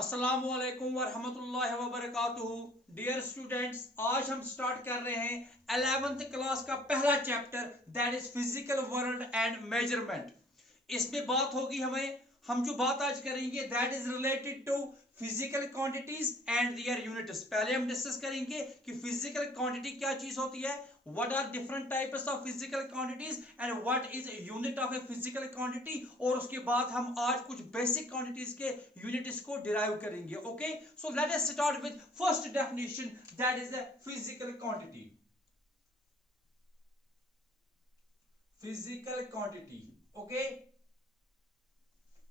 अस्सलामु अलैकुम वरहमतुल्लाहि वबरकातुहू। डियर स्टूडेंट्स, आज हम स्टार्ट कर रहे हैं 11th क्लास का पहला chapter, that is physical world and measurement. इसमें बात होगी हम जो बात आज करेंगे that is related to physical quantities and their units. पहले हम डिस्कस करेंगे कि फिजिकल क्वांटिटी क्या चीज होती है, what are different types of physical quantities and what is unit of a physical quantity, और उसके बाद हम आज कुछ बेसिक क्वांटिटीज के यूनिट्स को डिराइव करेंगे। Okay, so let us start with first definition, that is the physical quantity. Physical quantity, okay.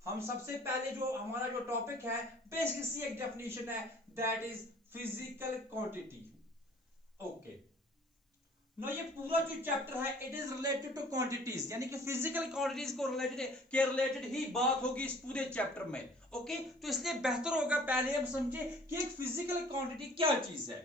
हम सबसे पहले जो हमारा जो टॉपिक है बेसिक सी एक डेफिनेशन है, that is physical quantity. Okay, no ये पूरा जो चैप्टर है it is related to quantities, यानी कि फिजिकल क्वांटिटीज को रिलेटेड ही बात होगी इस पूरे चैप्टर में। ओके, तो इसलिए बेहतर होगा पहले हम समझे कि एक फिजिकल क्वांटिटी क्या चीज है।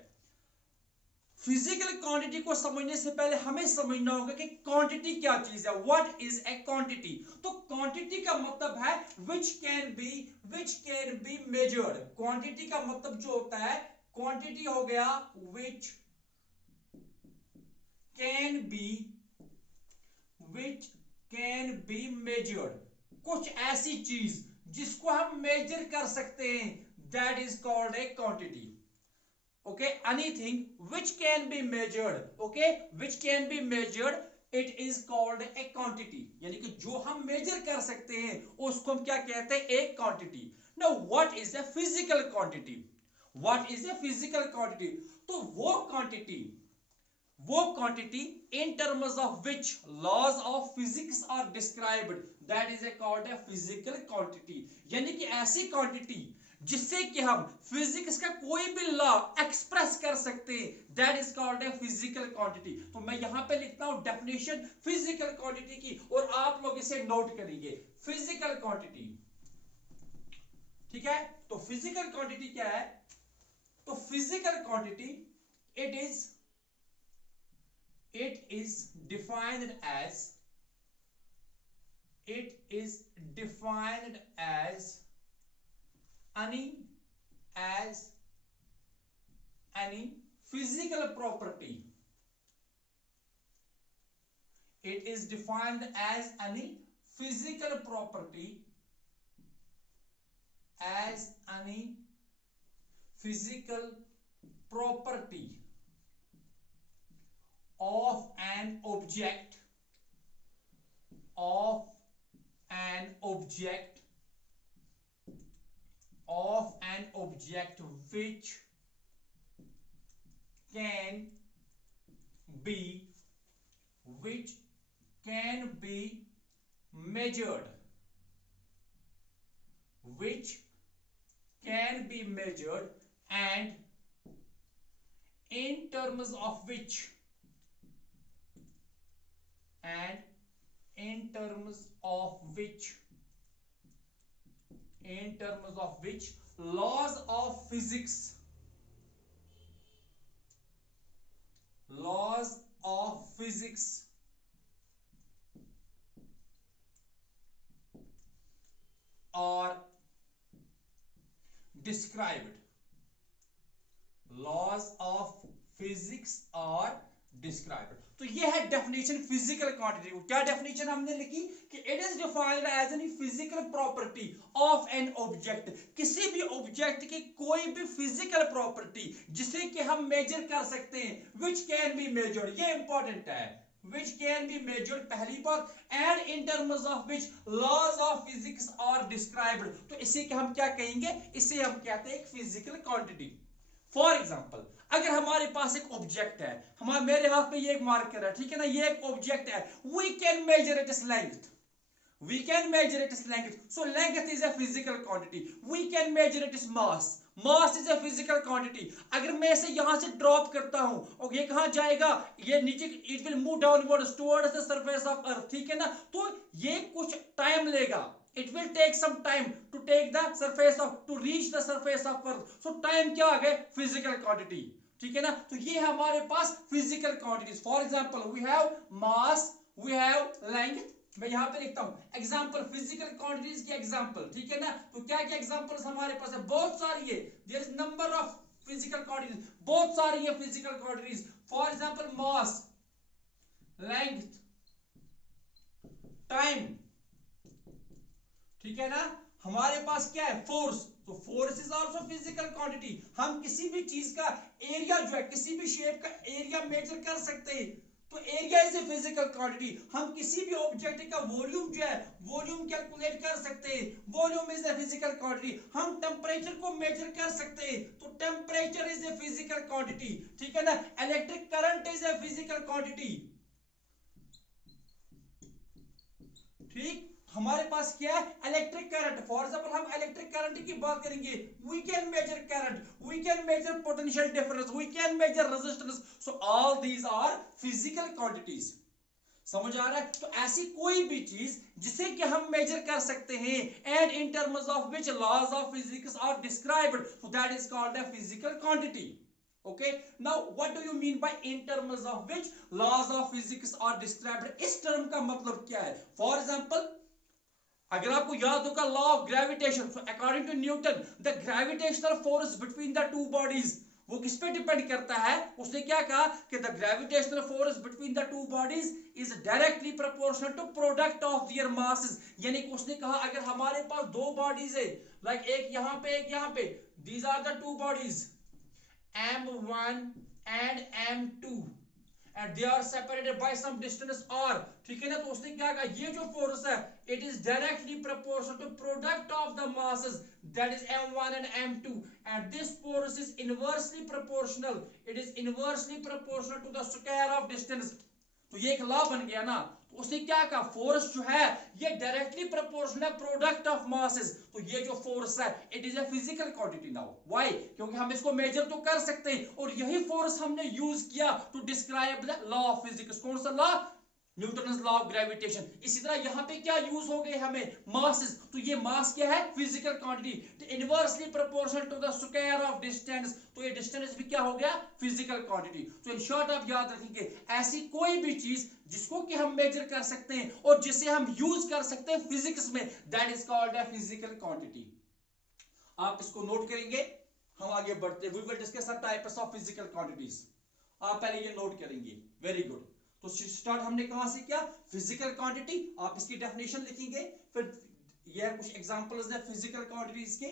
फिजिकल क्वांटिटी को समझने से पहले हमें समझना होगा कि क्वांटिटी क्या चीज है, व्हाट इज ए क्वांटिटी। तो क्वांटिटी का मतलब है which can be measured. Quantity का मतलब जो होता है, क्वांटिटी हो गया विच कैन बी मेजर्ड। कुछ ऐसी चीज जिसको हम मेजर कर सकते हैं, that is called a quantity. Okay, anything which can be measured, okay, which can be measured, it is called a quantity। यानी कि जो हम मेजर कर सकते हैं उसको हम क्या कहते हैं, एक quantity. now what is a physical quantity? what is a physical quantity? तो वो quantity in terms of which laws of physics are described, that is called a physical quantity। यानी कि ऐसी क्वांटिटी जिससे कि हम फिजिक्स का कोई भी लॉ एक्सप्रेस कर सकते हैं, that is called a physical quantity. तो मैं यहां पे लिखता हूं डेफिनेशन फिजिकल क्वांटिटी की, और आप लोग इसे नोट करेंगे। फिजिकल क्वांटिटी, ठीक है। तो फिजिकल क्वांटिटी क्या है? तो physical quantity it is defined as any physical property. It is defined as any physical property, as any physical property of an object which can be measured, and in terms of which laws of physics are described। laws of physics are described। तो ये है definition physical quantity. क्या definition हमने लिखी कि it is defined as any physical property of an object. किसी भी object की कोई भी फिजिकल प्रॉपर्टी जिसे कि हम मेजर कर सकते हैं, विच कैन बी मेजर्ड, ये इंपॉर्टेंट है, which can be measured पहली बात, and in terms of which laws of physics are described। तो इसे कि हम क्या कहेंगे, इसे हम कहते हैं एक फिजिकल क्वांटिटी। फॉर एग्जाम्पल, अगर हमारे पास एक ऑब्जेक्ट है, मेरे हाथ में ये एक मार्कर है, ठीक है ना, ये एक ऑब्जेक्ट है, we can measure its length, so length is a physical quantity। we can measure its mass is a physical quantity। अगर मैं इसे यहां से ड्रॉप करता हूं और ये कहां जाएगा, ये नीचे, it will move downwards towards the surface of earth, ठीक है ना, तो ये कुछ टाइम लेगा, it will take some time to reach the surface of earth। so time क्या आ गए, physical quantity, ठीक है ना। तो ये हमारे पास physical quantities। for example, we have mass, we have length मैं यहां पे लिखता हूं एग्जांपल फिजिकल क्वांटिटीज की एग्जांपल, ठीक है ना। तो क्या क्या एग्जांपल्स हमारे पास है, बहुत सारी है, there is number of physical quantities, बहुत सारी है physical quantities. For example mass, length, time, ठीक है ना। हमारे पास क्या है, फोर्स, तो force is also physical quantity. हम किसी भी चीज का एरिया जो है, किसी भी शेप का एरिया मेजर कर सकते हैं, तो area is a physical quantity. हम किसी भी ऑब्जेक्ट का वॉल्यूम जो है, वॉल्यूम कैलकुलेट कर सकते हैं, volume is a physical quantity. हम टेंपरेचर को मेजर कर सकते हैं, तो temperature is a physical quantity, ठीक है ना। Electric current is a physical quantity, ठीक। हमारे पास क्या है, इलेक्ट्रिक करंट। फॉर एग्जांपल हम इलेक्ट्रिक करंट की बात करेंगे, we can measure current, we can measure potential difference, we can measure resistance, so all these are physical quantities. समझ आ रहा है। तो ऐसी कोई भी चीज जिसे कि हम मेजर कर सकते हैं, and in terms of which laws of physics are described, so that is called a physical quantity. Okay, now what do you mean by in terms of which laws of physics are described? इस term का मतलब क्या है? For example, अगर आपको याद होगा law of gravitation, so according to Newton the gravitational force between the two bodies, वो किस पे डिपेंड करता है? उसने क्या कहा कि the gravitational force between the two bodies is directly proportional to product of their masses. यानी कि उसने कहा अगर हमारे पास दो बॉडीज है, लाइक एक यहां पे एक यहां पे, these are the two bodies M1 and M2 and they are separated by some distance r, ठीक है ना। तो उसने क्या कहा, ये जो फोर्स है it is directly proportional to product of the masses, that is M1 and M2, and this force is inversely proportional, it is inversely proportional to the square of distance। तो ये एक लॉ बन गया ना। तो उसने क्या कहा, फोर्स जो है ये directly proportional product of masses. तो ये जो फोर्स है it is a physical quantity. Now why, क्योंकि हम इसको मेजर तो कर सकते हैं, और यही फोर्स हमने यूज किया to describe the law of physics. कौन सा law, Newton's law of gravitation. इसी तरह यहां पे क्या यूज हो गए हमें, मासेस। तो ये मास क्या है, physical quantity, inversely proportional to the square of distance. तो ये डिस्टेंस भी क्या हो गया, फिजिकल क्वांटिटी। तो इन शॉर्ट आप याद रखेंगे, ऐसी कोई भी चीज जिसको कि हम मेजर कर सकते हैं और जिसे हम यूज कर सकते हैं फिजिक्स में, that is called a physical quantity. आप इसको नोट करेंगे, हम आगे बढ़ते हैं। We will discuss the types of physical quantities. आप पहले ये नोट करेंगे, वेरी गुड। तो स्टार्ट हमने कहां से किया, फिजिकल क्वांटिटी। आप इसकी डेफिनेशन लिखेंगे, फिर ये कुछ एग्जांपल्स है फिजिकल क्वांटिटीज के।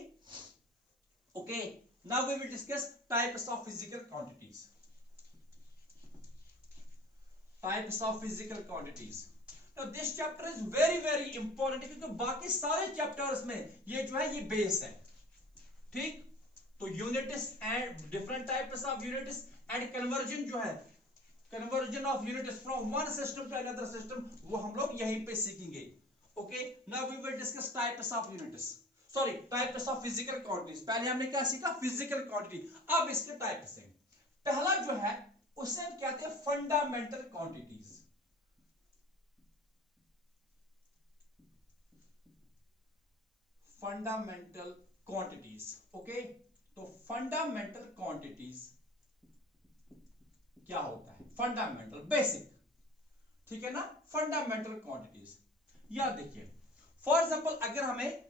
Okay, now we will discuss types of physical quantities. Types of physical quantities. Now this chapter is very very important, क्योंकि बाकी सारे चैप्टर्स में ये जो है ये बेस है, ठीक। तो units and different types of units and conversion जो है, conversion of units from one system to another system, वो हम लोग यहीं पे सीखेंगे। Okay, now we will discuss types of units, sorry types of physical quantities. पहले हमने क्या सीखा, फिजिकल क्वांटिटी। अब इसके टाइप्स हैं। पहला जो है उसे हम कहते हैं fundamental quantities. Fundamental quantities, okay. तो फंडामेंटल क्वांटिटीज क्या होता है, फंडामेंटल, बेसिक, ठीक है ना। फंडामेंटल क्वांटिटीज, याद देखिए। फॉर एग्जांपल अगर हमें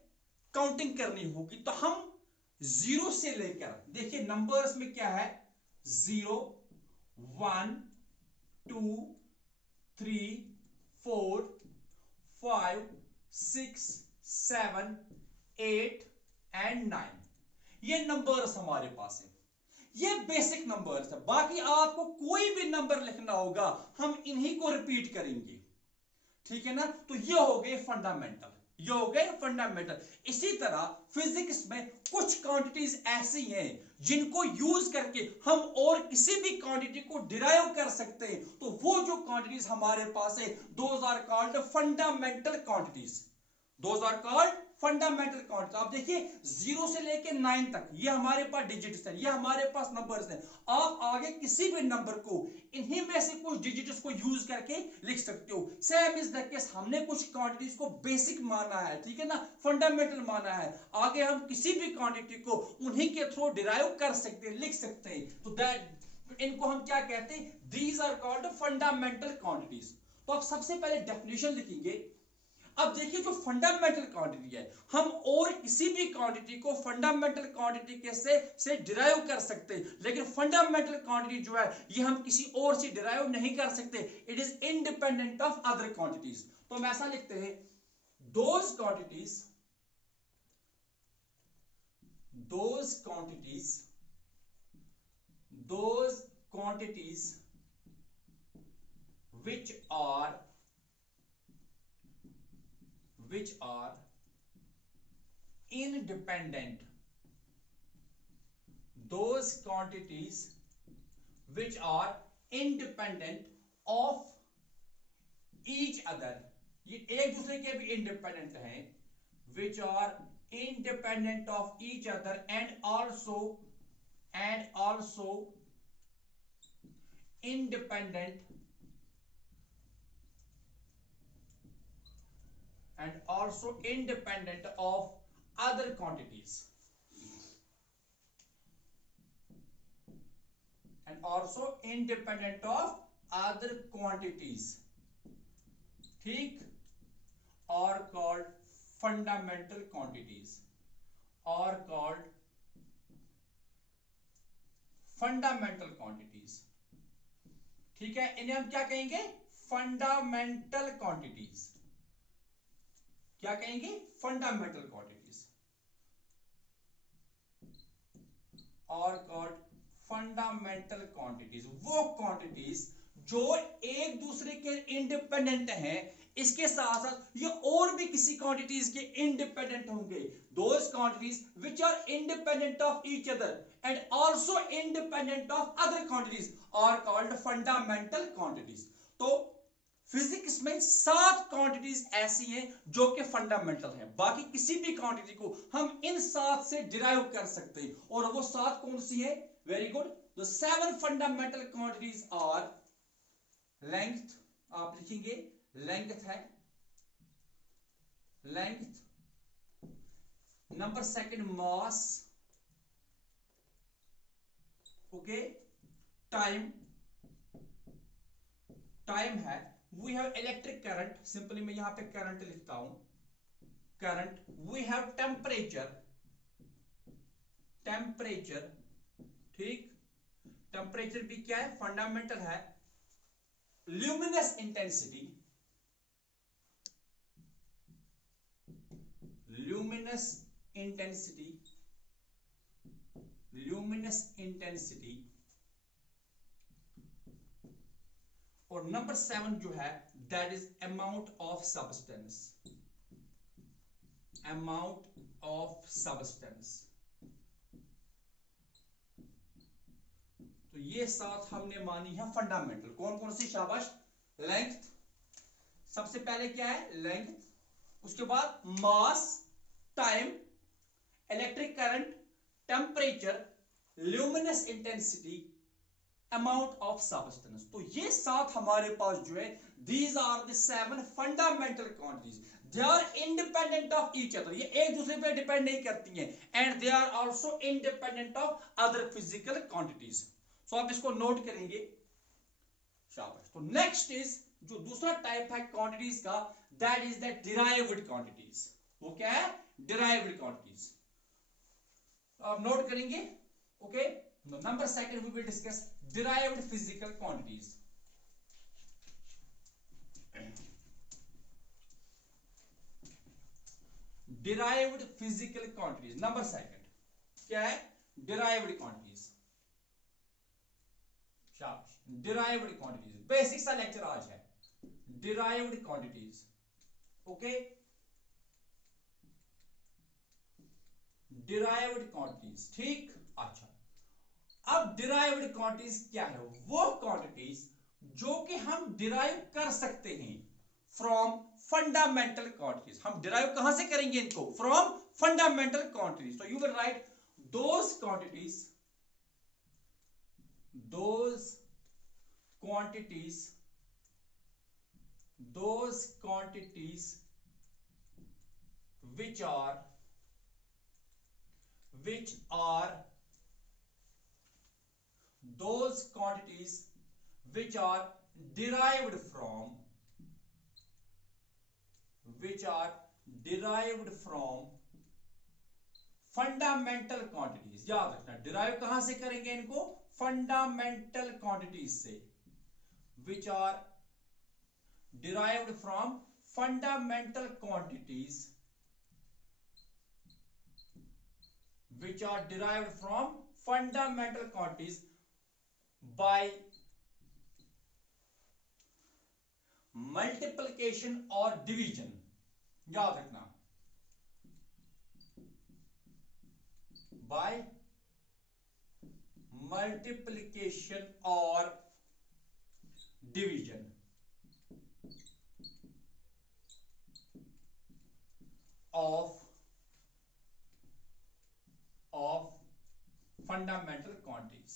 काउंटिंग करनी होगी तो हम जीरो से लेकर, देखिए नंबर्स में क्या है, 0 1 2 3 4 5 6 7 8 एंड 9, ये नंबर्स हमारे पास है। ये बेसिक नंबर्स है। बाकी आपको कोई भी नंबर लिखना होगा, हम इन्हीं को रिपीट करेंगे, ठीक है ना। तो ये हो गए फंडामेंटल, ये हो गए फंडामेंटल। इसी तरह फिजिक्स में कुछ क्वांटिटीज ऐसी हैं जिनको यूज करके हम और किसी भी क्वांटिटी को डिराइव कर सकते हैं। तो वो जो क्वांटिटीज हमारे पास है, those are called fundamental quantities, those are called fundamental quantity. आप देखिए 0 से लेके 9 तक ये हमारे पास डिजिट्स हैं, ये हमारे पास नंबर्स हैं। आप आगे किसी भी नंबर को इन्हीं में से कुछ डिजिट्स को यूज करके लिख सकते हो। सेम इज द केस, हमने कुछ क्वांटिटीज को बेसिक माना है, ठीक है ना, फंडामेंटल माना है। आगे हम किसी भी क्वांटिटी को उन्हीं के थ्रू डिराइव कर सकते हैं, लिख सकते हैं। तो दैट, इनको हम क्या कहते हैं, these are called fundamental quantities. तो आप सबसे पहले डेफिनेशन लिखेंगे अब देखिए जो फंडामेंटल क्वांटिटी है, हम और किसी भी क्वांटिटी को फंडामेंटल क्वांटिटी कैसे से डिराइव कर सकते हैं, लेकिन फंडामेंटल क्वांटिटी जो है ये हम किसी और से डिराइव नहीं कर सकते, it is independent of other quantities. तो हम ऐसा लिखते हैं, those quantities which are independent, those quantities which are independent of each other, ये एक दूसरे के भी इंडिपेंडेंट हैं, which are independent of each other and also independent of other quantities, ठीक, are called fundamental quantities, ठीक है, इन्हें हम क्या कहेंगे, फंडामेंटल क्वांटिटीज, क्या कहेंगे, फंडामेंटल क्वांटिटीज, और कॉल्ड फंडामेंटल क्वांटिटीज, वो क्वांटिटीज जो एक दूसरे के इंडिपेंडेंट हैं, इसके साथ साथ ये और भी किसी क्वांटिटीज के इंडिपेंडेंट होंगे, those quantities which are independent of each other and also independent of other quantities are called fundamental quantities. तो फिजिक्स में 7 क्वांटिटीज ऐसी हैं जो कि फंडामेंटल हैं, बाकी किसी भी क्वांटिटी को हम इन 7 से डिराइव कर सकते हैं, और वो 7 कौन सी है, very good, the 7 fundamental quantities are length, आप लिखेंगे लेंथ है, length, number second mass, okay, time है, we have electric current, simply मैं यहां पे करंट लिखता हूं, करंट, वी हैव टेम्परेचर, ठीक, टेम्परेचर भी क्या है, फंडामेंटल है, ल्यूमिनस इंटेंसिटी, और नंबर 7 जो है that is amount of substance, तो ये 7 हमने मानी है फंडामेंटल, कौन कौन सी, शाबाश, लेंथ, सबसे पहले क्या है, लेंथ, उसके बाद mass, time, electric current, temperature, luminous intensity, amount of substance. तो ये 7 हमारे पास जो है, these are the 7 fundamental quantities, they are independent of each other, ये एक दूसरे पे डिपेंड नहीं करती हैं, and they are also independent of other physical quantities. So आप इसको नोट करेंगे, शाबाश। तो नेक्स्ट इज जो दूसरा टाइप है क्वांटिटीज का, that is the derived quantities, वो क्या है, डिराइव्ड क्वांटिटीज, आप नोट करेंगे, okay. Number second we will discuss derived physical quantities, derived physical quantities, number second क्या है, derived quantities, शाबाश, derived quantities, बेसिक सा लेक्चर आज है, derived quantities, okay, derived quantities, ठीक, अच्छा। अब डिराइव्ड क्वांटिटीज क्या है, वो क्वांटिटीज जो कि हम डिराइव कर सकते हैं फ्रॉम फंडामेंटल क्वांटिटीज, हम डिराइव कहां से करेंगे इनको, फ्रॉम फंडामेंटल क्वांटिटीज। तो you will write those quantities which are those quantities which are derived from which are derived from fundamental quantities. याद रखना डिराइव कहां से करेंगे इनको, फंडामेंटल क्वांटिटीज से, which are derived from fundamental quantities, which are derived from fundamental quantities by multiplication or division। याद रखना by multiplication or division of fundamental quantities,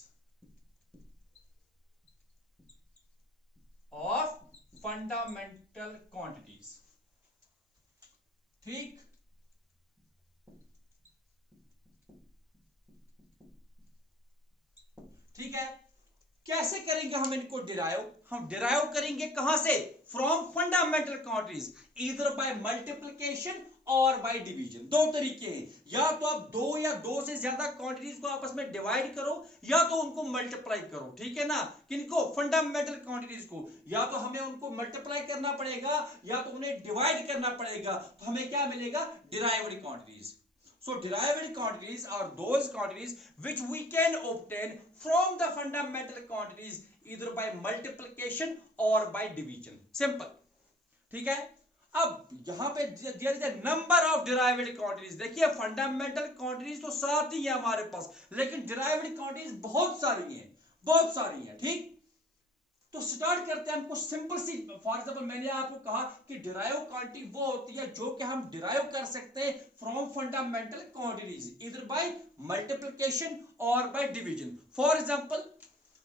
of fundamental quantities। ठीक, ठीक है। कैसे करेंगे हम इनको डिराइव, हम डिराइव करेंगे कहां से, from fundamental quantities, either by multiplication और बाय डिवीजन। दो तरीके हैं, या तो आप दो या दो से ज्यादा क्वांटिटीज को आपस में डिवाइड करो, या तो उनको मल्टीप्लाई करो। ठीक है ना, किनको, फंडामेंटल क्वांटिटीज को, या तो हमें उनको मल्टीप्लाई करना पड़ेगा या तो उन्हें डिवाइड करना पड़ेगा, तो हमें क्या मिलेगा, derived quantities. So derived quantities are those quantities which we can obtain from the fundamental quantities either by multiplication or by division। Simple, ठीक है। अब यहां पे there is a number of derived quantities। देखिए फंडामेंटल क्वांटिटीज तो साथ ही है हमारे पास, लेकिन derived quantities बहुत सारी हैं, बहुत सारी हैं। ठीक, तो स्टार्ट करते हैं हम कुछ सिंपल सी। फॉर एग्जांपल मैंने आपको कहा कि डिराइव क्वांटिटी वो होती है जो कि हम डिराइव कर सकते हैं from fundamental quantities either by multiplication और बाय डिवीजन। फॉर एग्जांपल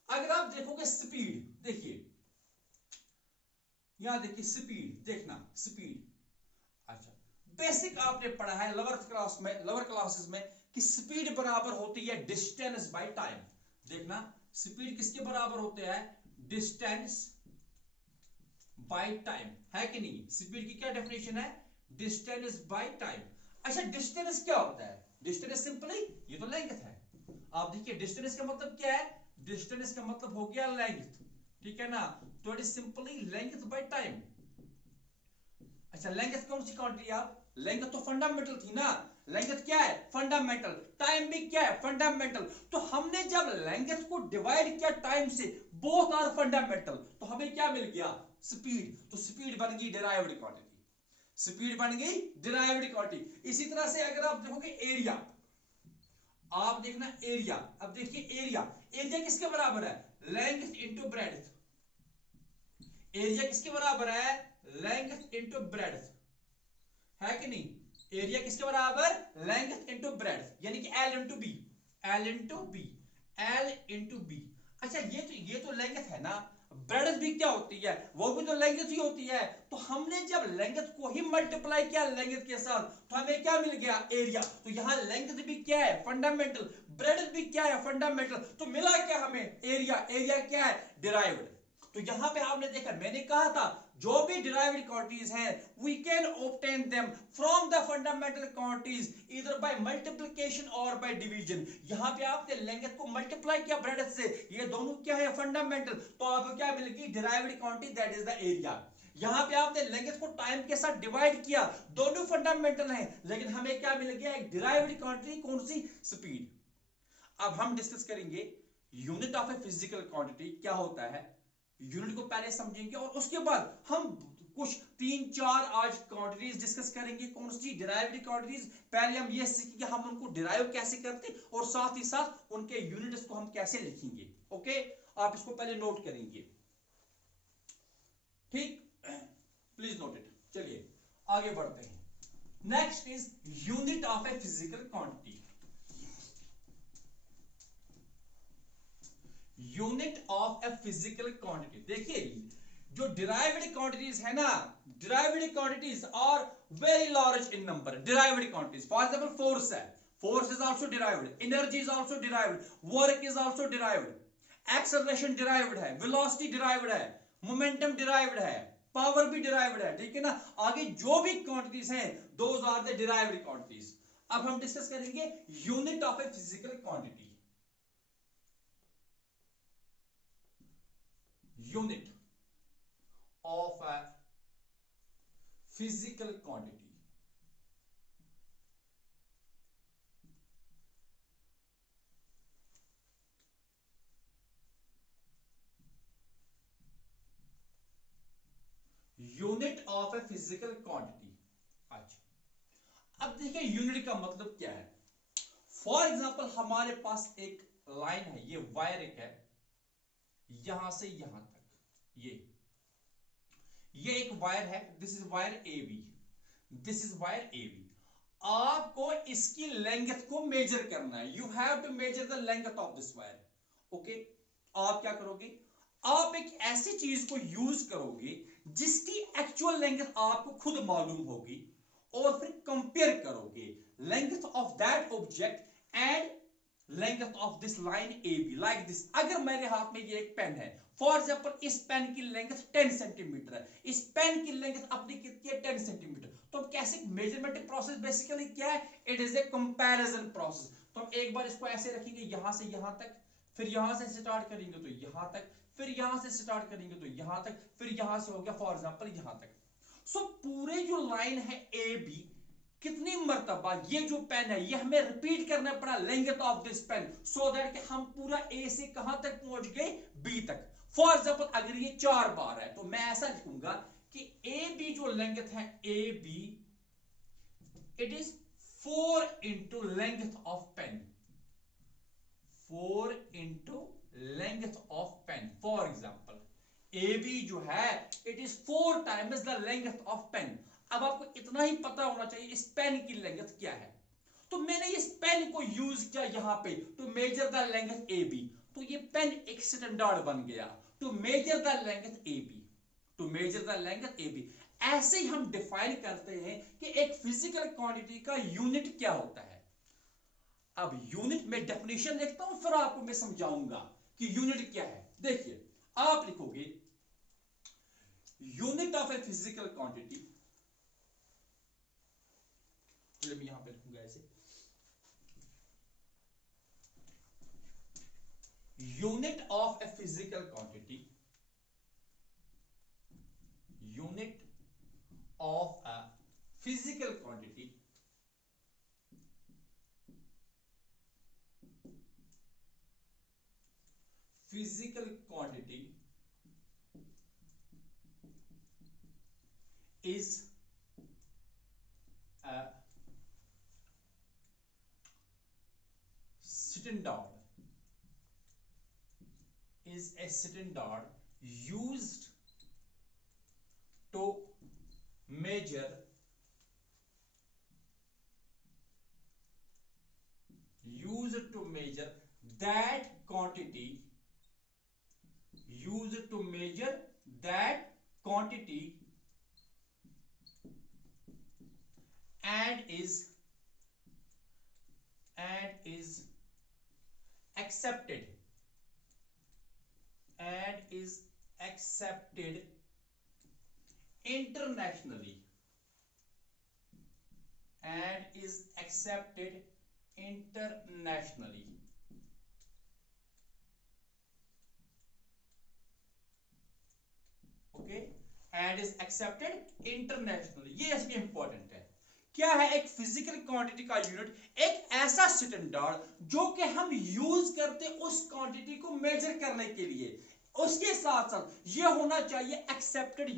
अगर आप देखोगे स्पीड, देखिए यहां देखिए स्पीड, देखना स्पीड। अच्छा, बेसिक आपने पढ़ा है लोअर क्लास में, लोअर क्लासेस में, कि स्पीड बराबर होती है डिस्टेंस बाय टाइम। देखना स्पीड किसके बराबर होते हैं, डिस्टेंस बाय टाइम, है कि नहीं। स्पीड की क्या डेफिनेशन है, डिस्टेंस बाय टाइम। अच्छा, डिस्टेंस क्या होता है, डिस्टेंस सिंपली ये तो लेंथ है। आप देखिए डिस्टेंस का मतलब क्या है, डिस्टेंस का मतलब हो गया लेंथ। ठीक है ना, तो it is simply length bye time. अच्छा, लेंथ कौन सी क्वांटिटी, आप लेंथ तो फंडामेंटल थी ना, लेंथ क्या है, फंडामेंटल। टाइम भी क्या है, फंडामेंटल। तो हमने जब लेंथ को डिवाइड किया टाइम से, बोथ आर फंडामेंटल, तो हमें क्या मिल गया, स्पीड। तो स्पीड बन गई डिराइव्ड क्वांटिटी, स्पीड बन गई डिराइव्ड क्वांटिटी। इसी तरह से अगर आप देखोगे एरिया, आप देखना एरिया। अब देखिए एरिया, एरिया किसके बराबर है, लेंथ इंटू ब्रेड्थ। एरिया किसके बराबर है, लेंथ इंटू ब्रेड्थ, है कि नहीं। एरिया किसके बराबर, लेंथ इंटू ब्रेड्थ, यानी कि L into B, L into B, L into B. अच्छा, ये तो लेंथ है ना, ब्रेड्थ भी क्या होती है, वो भी तो लेंथ ही होती है। तो हमने जब लेंथ को ही मल्टीप्लाई किया लेंथ के साथ, तो हमें क्या मिल गया, एरिया। तो यहां लेंथ भी क्या है, फंडामेंटल, ब्रेड्थ भी क्या है, फंडामेंटल। तो मिला क्या हमें, एरिया। एरिया क्या है, डिराइव्ड। तो यहां पे आपने देखा, मैंने कहा था जो भी डिराइव्ड क्वांटिटीज हैं, we can obtain them from the fundamental quantities either by multiplication और बाय डिवीजन। यहां पे आपने लेंथ को मल्टीप्लाई किया ब्रेड्थ से, ये दोनों क्या है, फंडामेंटल, तो आपको क्या मिलेगी, derived quantity, that is the area. यहां पे आपने लेंथ को टाइम के साथ डिवाइड किया, दोनों फंडामेंटल हैं, लेकिन हमें क्या मिल गया, एक डिराइव्ड क्वांटिटी, कौन सी, स्पीड। अब हम डिस्कस करेंगे unit of a physical quantity क्या होता है, यूनिट को पहले समझेंगे और उसके बाद हम कुछ 3-4 आज क्वांटिटीज डिस्कस करेंगे, कौन सी, डिराइव्ड क्वांटिटीज। पहले हम ये सीखेंगे हम उनको डिराइव कैसे करते और साथ ही साथ उनके यूनिट्स को हम कैसे लिखेंगे। ओके, आप इसको पहले नोट करेंगे, ठीक, प्लीज नोट इट। चलिए आगे बढ़ते हैं। Next is unit of a physical quantity. Unit of a physical quantity, देखिए जो डिराइव्ड क्वांटिटीज है ना, derived quantities are very large in number. Derived quantities, for example force है, force is also derived, energy is also derived, work is also derived, acceleration derived है, velocity derived है, momentum derived है, power भी derived है, ठीक है ना। आगे जो भी क्वांटिटीज हैं those are the derived quantities. अब हम डिस्कस करेंगे unit of a physical quantity. Unit of a physical quantity. Unit of a physical quantity. अच्छा, अब देखिए यूनिट का मतलब क्या है। फॉर एग्जांपल हमारे पास एक लाइन है, ये वायर एक है, यहां से यहां तक, ये एक वायर है, this is wire A B, this is wire A B. आपको इसकी लेंथ को मेजर करना है, you have to measure the length of this wire. Okay, आप क्या करोगे, आप एक ऐसी चीज को यूज करोगे जिसकी एक्चुअल लेंथ आपको खुद मालूम होगी, और फिर कंपेयर करोगे length of that object and length of this line A B, like this. अगर मेरे हाथ में ये एक पेन है, फॉर एग्जांपल इस पेन की लेंथ 10 सेंटीमीटर है, इस पेन की लेंथ अपनी कितनी है 10 सेंटीमीटर। तो अब कैसे मेजरमेंट प्रोसेस बेसिकली क्या है, it is a comparison process. तो हम एक बार इसको ऐसे रखेंगे यहां से यहां तक, फिर यहां से स्टार्ट करेंगे तो यहां तक, फिर यहां से स्टार्ट करेंगे तो यहां तक, फिर यहां से हो गया फॉर एग्जांपल यहां तक। सो पूरे जो लाइन है ए बी, कितनी मर्तबा ये जो पेन है ये हमें रिपीट करना पड़ा length of this pen, so that कि हम पूरा ए से कहां तक पहुंच गए, बी तक। फॉर एग्जांपल अगर ये 4 बार है तो मैं ऐसा लिखूंगा कि ए बी जो लेंथ है A B, it is 4 into length of pen, 4 into length of pen. For example A B जो है it is 4 times the length of pen. अब आपको इतना ही पता होना चाहिए इस पेन की लेंथ क्या है। तो मैंने इस पेन को यूज किया यहां पे to measure the length A B, तो ये पेन एक स्टैंडर्ड बन गया to measure the length A B, to measure the length A B. ऐसे ही हम डिफाइन करते हैं कि एक फिजिकल क्वांटिटी का यूनिट क्या होता है। अब यूनिट में डेफिनेशन लिखता हूं, फिर आपको मैं समझाऊंगा कि यूनिट क्या है। देखिए आप लिखोगे unit of a physical quantity, मैं यहां पे लिखूंगा ऐसे, unit of a physical quantity, unit of a physical quantity physical quantity is a standard, is a standard used to measure that quantity, used to measure that quantity and is accepted, and is accepted internationally, and is accepted internationally। Okay, and is accepted internationally, ये इसमें important है। क्या है एक physical quantity का unit, एक ऐसा standard जो कि हम यूज करते उस क्वांटिटी को मेजर करने के लिए, उसके साथ साथ ये होना चाहिए एक्सेप्टेड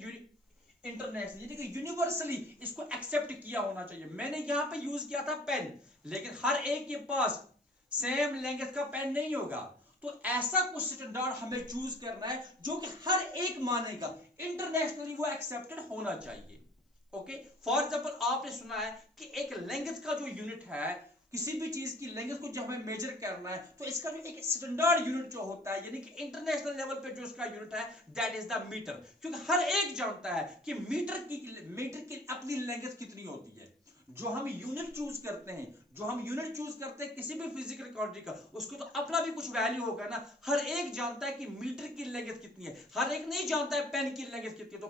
इंटरनेशनल, यानी कि यूनिवर्सली इसको एक्सेप्ट किया होना चाहिए। मैंने यहां पे यूज किया था पेन, लेकिन हर एक के पास सेम लेंथ का पेन नहीं होगा, तो ऐसा कुछ स्टैंडर्ड हमें चूज करना है जो कि हर एक मानेगा, इंटरनेशनली वो एक्सेप्टेड होना चाहिए। ओके, फॉर एग्जांपल आपने सुना है कि एक लेंथ का जो यूनिट है, किसी भी चीज की लेंथ को जब हमें मेजर करना है तो इसका जो एक स्टैंडर्ड यूनिट जो होता है, यानी कि इंटरनेशनल लेवल पे जो इसका यूनिट है, दैट इज द मीटर। क्योंकि हर एक जानता है कि मीटर की अपनी लेंथ कितनी होती है। जो हम यूनिट चूज करते हैं किसी भी फिजिकल क्वांटिटी का, उसको तो अपना भी कुछ वैल्यू होगा ना। हर एक जानता है कि मीटर की लेंथ कितनी है, हर एक नहीं जानता है पेन की लेंथ कितनी है। तो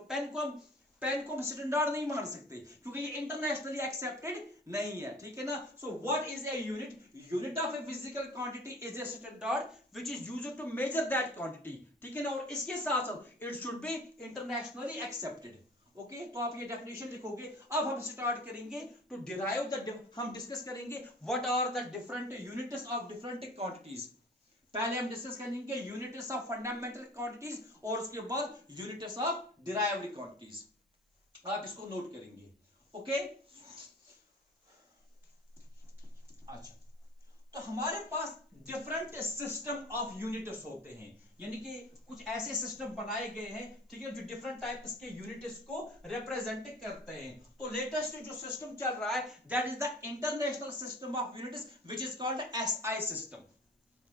पेन को हम स्टैंडर्ड नहीं मान सकते क्योंकि ये इंटरनेशनली एक्सेप्टेड नहीं है, ठीक है ना। So what is a unit of a physical quantity is a standard which is used to measure that quantity, ठीक है ना। और इसके साथ साथ it should be internationally accepted. Okay, तो आप ये डेफिनेशन लिखोगे। अब हम स्टार्ट करेंगे टू डिराइव हम डिस्कस करेंगे what are the different units of different quantities. पहले हम डिस्कस करेंगे यूनिट्स ऑफ फंडामेंटल क्वांटिटीज और उसके बाद यूनिट्स ऑफ डिराइव्ड क्वांटिटीज। आप इसको नोट करेंगे। ओके, अच्छा, तो हमारे पास डिफरेंट सिस्टम ऑफ यूनिट्स होते हैं, यानी कि कुछ ऐसे सिस्टम बनाए गए हैं, ठीक है, जो डिफरेंट टाइप्स के यूनिट्स को रिप्रेजेंट करते हैं। तो लेटेस्ट जो सिस्टम चल रहा है that is the international system of units which is called SI system.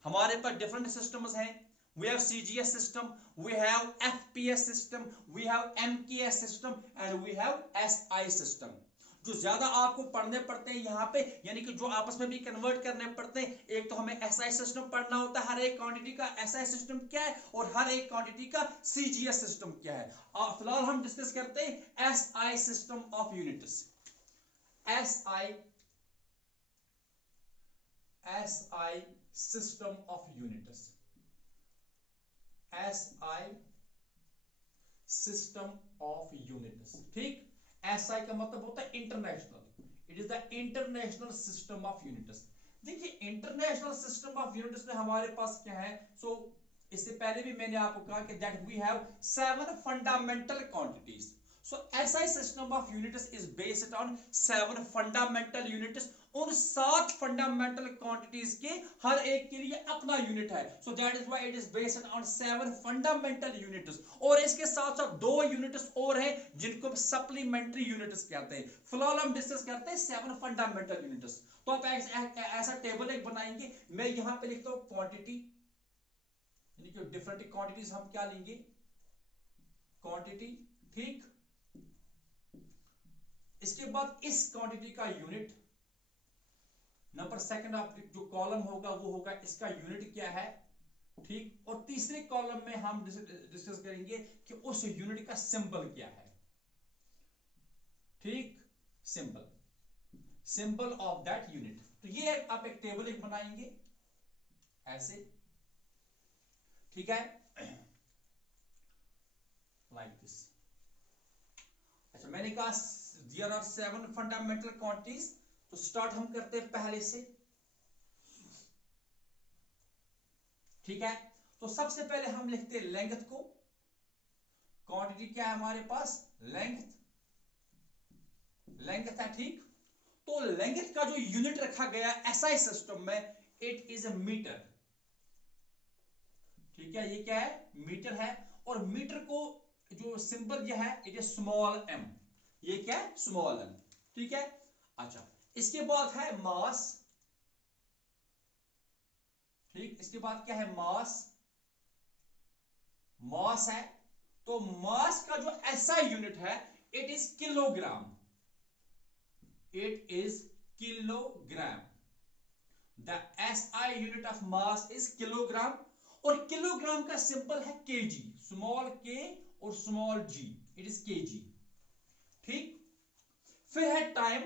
हमारे पास डिफरेंट सिस्टम्स हैं। We have CGS system, we have FPS system, we have MKS system and we have SI system। जो ज्यादा आपको पढ़ने पड़ते हैं यहाँ पे, यानी कि जो आपस में भी कन्वर्ट करने पड़ते हैं। एक तो हमें SI सिस्टम पढ़ना होता है, हर एक क्वांटिटी का SI सिस्टम क्या है और हर एक क्वांटिटी का CGS सिस्टम क्या है। फिलहाल हम डिस्कस करते हैं SI system of units. SI system of units, SI system of units, ठीक। SI का मतलब होता है international, it is the international system of units. देखिए इंटरनेशनल सिस्टम ऑफ यूनिट्स में हमारे पास क्या है। सो इससे पहले भी मैंने आपको कहा कि that we have 7 fundamental quantities. So SI system of units is based on 7 fundamental units। उन 7 फंडामेंटल क्वांटिटीज के हर एक के लिए अपना यूनिट है। So that is why it is based on 7 fundamental units। और इसके साथ साथ 2 यूनिट्स और हैं जिनको सप्लीमेंट्री यूनिट्स कहते हैं। फिलहाल हम डिस्कस करते हैं 7 फंडामेंटल यूनिट्स। तो आप ऐसा टेबल एक बनाएंगे। मैं यहां पे लिखता हूं क्वांटिटी, यानी कि डिफरेंट क्वांटिटीज हम क्या लेंगे, क्वांटिटी, ठीक। इसके बाद इस क्वांटिटी का यूनिट, नंबर सेकंड आप जो कॉलम होगा वो होगा इसका यूनिट क्या है, ठीक। और तीसरे कॉलम में हम डिस्कस करेंगे कि उस यूनिट का सिंबल क्या है, ठीक, सिंबल ऑफ दैट यूनिट। तो ये आप एक टेबल एक बनाएंगे ऐसे, ठीक है, लाइक दिस। अच्छा, मैंने कहा there are 7 fundamental quantities। तो स्टार्ट हम करते हैं पहले से, ठीक है। तो सबसे पहले हम लिखते हैं लेंथ को। क्वांटिटी क्या है हमारे पास, लेंथ है, ठीक। तो लेंथ का जो यूनिट रखा गया SI सिस्टम में, इट इज ए मीटर, ठीक है। ये क्या है, मीटर है। और मीटर को जो सिंबल यह है इट इज स्मॉल m। ये क्या है, स्मॉल m, ठीक है। अच्छा, इसके बाद है मास, ठीक। इसके बाद क्या है, मास है। तो मास का जो SI यूनिट है it is kilogram, the SI unit of mass is kilogram. और किलोग्राम का सिंबल है kg, स्मॉल k और small g, it is kg, ठीक। फिर है टाइम,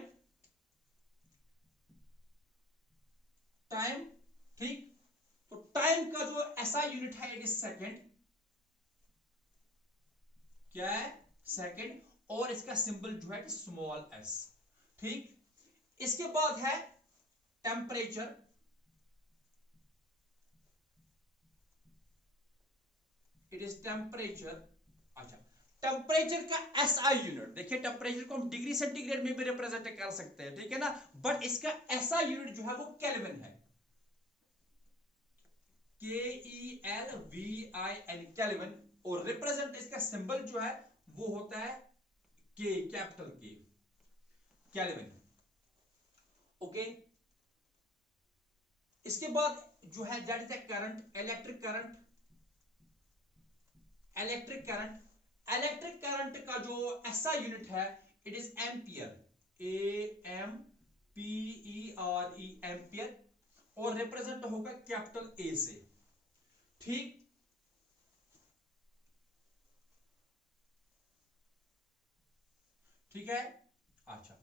ठीक। तो टाइम का जो SI यूनिट है इट इज सेकेंड, क्या है, सेकेंड। और इसका सिंबल जो है स्मॉल s, ठीक। इसके बाद है टेम्परेचर, इट इज टेम्परेचर। अच्छा, टेम्परेचर का SI यूनिट, देखिए टेम्परेचर को हम डिग्री सेंटीग्रेड में भी रिप्रेजेंट कर सकते हैं, ठीक है ना। बट इसका SI यूनिट जो है वो केल्विन है, KELVIN, केल्विन। और रिप्रेजेंट इसका सिंबल जो है वो होता है K, capital K, kelvin. Okay, इसके बाद जो है that is the current, electric current. Electric current का जो SI यूनिट है it is ampere, AMPERE ampere, और रिप्रेजेंट होगा कैपिटल ए से। ठीक, ठीक है। अच्छा,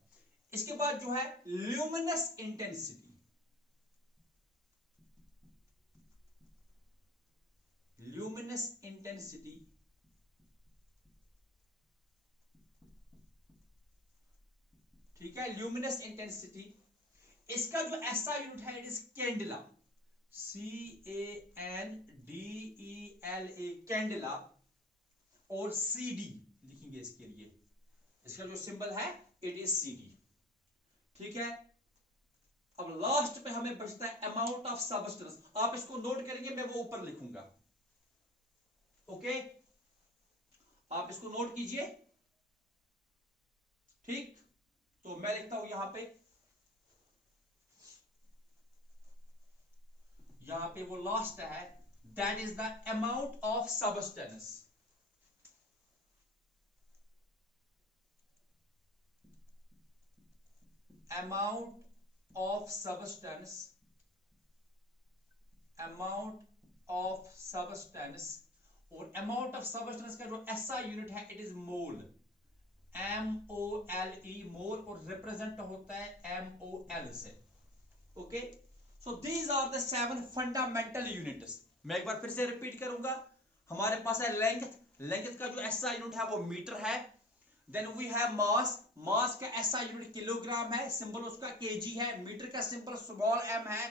इसके बाद जो है ल्यूमिनस इंटेंसिटी, ल्यूमिनस इंटेंसिटी ठीक है, ल्यूमिनस इंटेंसिटी, इसका जो ऐसा यूनिट है it is candela, CANDELA, candela, और CD लिखेंगे इसके लिए, इसका जो सिंबल है इट इज CD। ठीक है, अब लास्ट पे हमें बचता है अमाउंट ऑफ सबस्टेंस, आप इसको नोट करेंगे, मैं वो ऊपर लिखूंगा। ओके, आप इसको नोट कीजिए। ठीक, तो मैं लिखता हूं यहां पे वो लास्ट है, that is the amount of substance, amount of substance, amount of substance, और अमाउंट ऑफ सबस्टेंस का जो SI यूनिट है it is mole, MOLE, mole, और रिप्रेजेंट होता है MOL से। Okay, so these are the 7 fundamental units. मैं एक बार फिर से रिपीट करूंगा, हमारे पास है लेंथ, लेंथ का जो SI यूनिट है वो मीटर है। देन वी हैव मास, मास का SI यूनिट किलोग्राम है, सिंबल उसका केजी है, मीटर का सिंबल स्मॉल m है।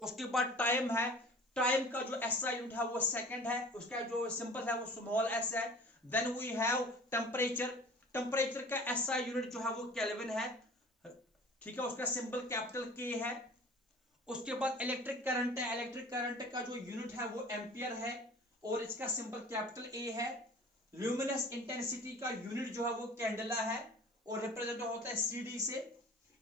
उसके बाद टाइम है, टाइम का जो SI यूनिट है वो सेकंड है, उसका जो सिंबल है वो स्मॉल s है। Then we have temperature, temperature का SI यूनिट जो है वो केल्विन है, ठीक है, उसका सिंबल कैपिटल K है। उसके बाद इलेक्ट्रिक करंट है, इलेक्ट्रिक करंट का जो यूनिट है वो एम्पियर है, और इसका सिंबल कैपिटल A है। ल्यूमिनस इंटेंसिटी का यूनिट जो है वो कैंडेला है, और रिप्रेजेंट होता है CD से।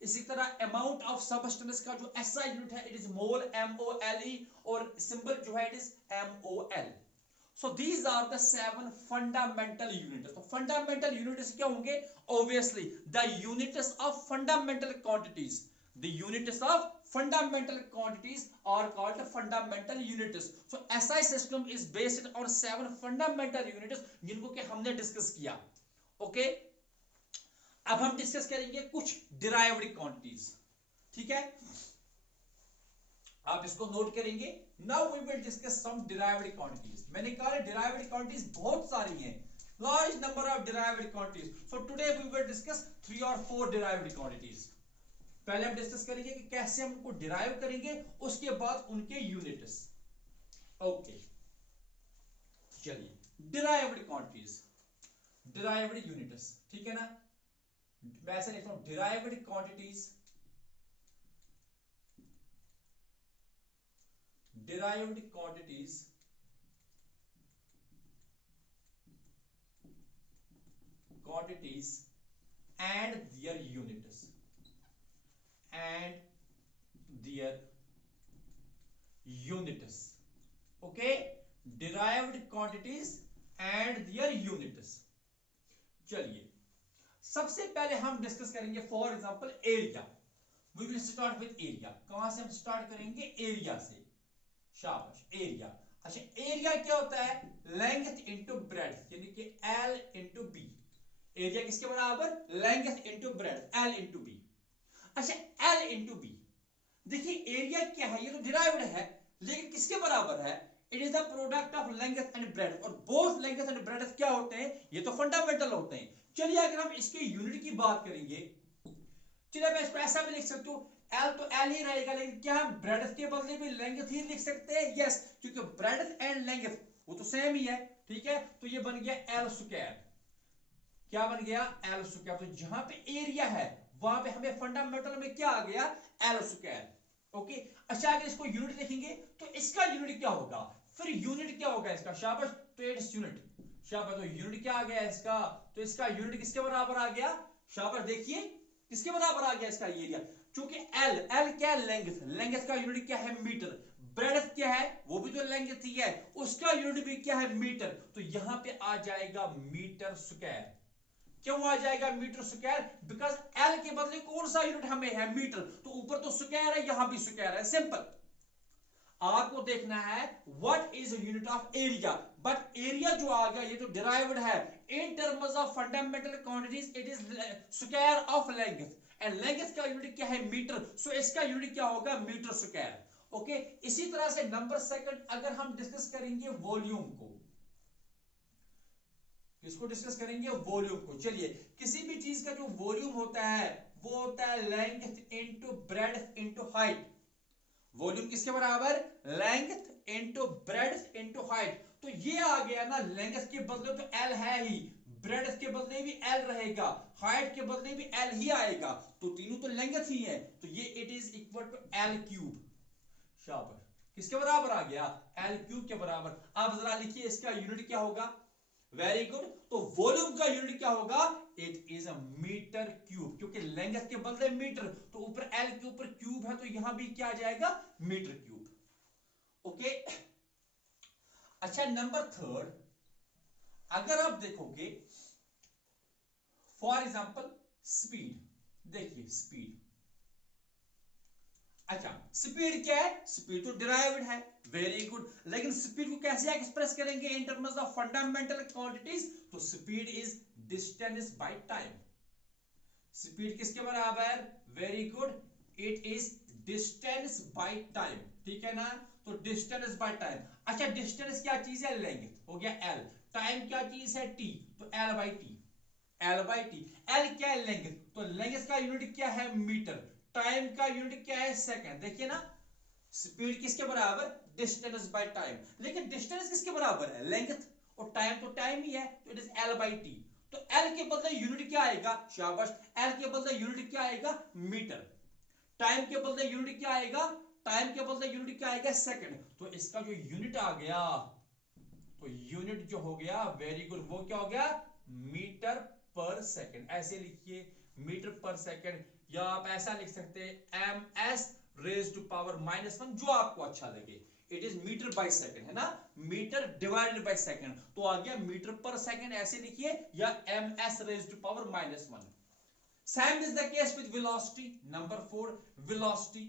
इसी तरह अमाउंट ऑफ सबस्टेंस का जो SI यूनिट है इट इज मोल, MOLE, और सिंबल जो है it is MOL। So these are the 7 fundamental units. तो fundamental units क्या होंगे? Obviously the units of fundamental quantities, the units of fundamental quantities are called fundamental units. So SI system is based on 7 fundamental units जिनको कि हमने discuss किया। Okay, अब हम discuss करेंगे कुछ डिराइव्ड क्वांटिटीज। ठीक है, आप इसको नोट करेंगे। Now we will discuss some derived quantities. मैंने कहा डिराइव्ड क्वांटिटीज बहुत सारी हैं, large number of derived quantities. So today we will discuss 3 और 4 डिराइव्ड क्वांटिटीज। पहले हम डिस्कस करेंगे कि कैसे हम उनको डिराइव करेंगे, उसके बाद उनके यूनिट्स। ओके, चलिए डिराइव्ड क्वांटिटीज, डिराइव्ड यूनिट्स, ठीक है ना। मैं ऐसे लिखता हूं derived quantities, derived quantities and their units, okay, derived quantities and their units। चलिए सबसे पहले हम डिस्कस करेंगे for example area. We will start with area. कहां से हम स्टार्ट करेंगे? एरिया से। शाबाश, एरिया। अच्छा, एरिया क्या होता है? लेंथ इनटू ब्रेड्थ, यानी कि L इनटू B। एरिया किसके बराबर? Length into breadth, L into B। अच्छा, L इनटू B, देखिए एरिया क्या है, ये तो डिराइव्ड है, लेकिन किसके बराबर है? It is the product of length and breadth, और बोथ लेंथ एंड ब्रेड्थ क्या होते हैं? ये तो फंडामेंटल होते हैं। चलिए अगर हम इसके यूनिट की बात करेंगे, चलिए मैं इसको ऐसा भी लिख सकती हूँ, L तो L ही रहेगा, लेकिन क्या हम ब्रेड्थ के बदले भी लेंथ ही लिख सकते हैं? यस, क्योंकि ब्रेड्थ एंड लेंथ वो तो सेम ही है। ठीक है, तो ये बन गया L स्क्वायर। क्या बन गया? L square. तो जहां पे एरिया है वहां पे हमें फंडामेंटल में क्या आ गया? L square. ओके, अच्छा अगर इसको यूनिट लिखेंगे तो इसका यूनिट क्या होगा? फिर यूनिट क्या होगा इसका? शाबाश, तो इट्स यूनिट। शाबाश, तो यूनिट क्या आ गया इसका? तो इसका यूनिट किसके बराबर आ गया? शाबाश, देखिए किसके बराबर आ गया इसका एरिया? क्योंकि L क्या है? लेंथ। लेंथ का यूनिट क्या है? मीटर। ब्रेड्थ क्या है? वो भी तो लेंथ ही है, उसका यूनिट भी क्या है? मीटर। तो यहां पे आ जाएगा मीटर स्क्वायर। क्यों आ जाएगा मीटर स्क्वायर? बिकॉज एल के बदले कौन सा यूनिट हमें है? मीटर। तो ऊपर तो स्क्वायर है, यहां भी स्क्वायर है, सिंपल। आपको देखना है what is unit of area, but area जो आ गया ये तो डिराइव्ड है इन terms of fundamental quantities, it is square of length, and length का यूनिट क्या है? मीटर। सो इसका यूनिट क्या होगा? Metre square. ओके, इसी तरह से नंबर सेकंड अगर हम डिस्कस करेंगे वॉल्यूम को, किसको डिस्कस करेंगे? वॉल्यूम को। चलिए, किसी भी चीज का जो वॉल्यूम होता है वो होता है length into breadth into height. Volume किसके बराबर? Length into breadth into height. तो ये आ गया ना, लेंथ के बदले तो एल है ही, ब्रेड्थ के बदले भी एल रहेगा, हाइट के बदले भी एल ही आएगा, तो तीनों तो लेंथ ही है, तो ये it is equal to L cube. शाबाश, किसके बराबर आ गया? एल क्यूब के बराबर। अब जरा लिखिए इसका यूनिट क्या होगा? Very good. तो वॉल्यूम का यूनिट क्या होगा? It is a metre cube, क्योंकि लेंथ के बदले मीटर, तो ऊपर एल के ऊपर क्यूब है, तो यहां भी क्या आ जाएगा? Metre cube. ओके, अच्छा नंबर थर्ड, अगर आप देखोगे फॉर एग्जांपल स्पीड, देखिए स्पीड। अच्छा, स्पीड क्या है? स्पीड तो डिराइव्ड है, वेरी गुड, लेकिन स्पीड को कैसे एक्सप्रेस करेंगे in terms of fundamental quantities? तो speed is distance by time. Speed किसके बराबर? Very good, it is distance by time, ठीक है ना? तो डिस्टेंस बाय टाइम। अच्छा, डिस्टेंस क्या चीज है? लेंथ हो गया एल, टाइम क्या चीज है? टी, तो L by T, L by T. L क्या है? लेंथ, तो लेंथ का यूनिट क्या है? मीटर। टाइम का यूनिट क्या है? सेकंड। देखिए ना, स्पीड किसके बराबर? डिस्टेंस बाय टाइम, लेकिन डिस्टेंस किसके बराबर है? लेंथ, और टाइम तो टाइम ही है, तो it is L by T. तो एल के बदले यूनिट क्या आएगा? शाबाश, एल के बदले यूनिट क्या आएगा? मीटर। टाइम के बदले यूनिट क्या आएगा? टाइम के बदले यूनिट क्या आएगा? सेकंड। तो इसका जो यूनिट आ गया, तो यूनिट जो हो गया, वेरी गुड, वो क्या हो गया? Metre per second. ऐसे लिखिए, मीटर पर सेकंड, या आप ऐसा लिख सकते हैं M S raise to power -1, जो आपको अच्छा लगे। It is metre by second, है ना? मीटर डिवाइडेड बाय सेकंड, तो आ गया मीटर पर सेकंड, ऐसे लिखिए, या M S raise to power -1। Same is the case with velocity. Number 4, velocity,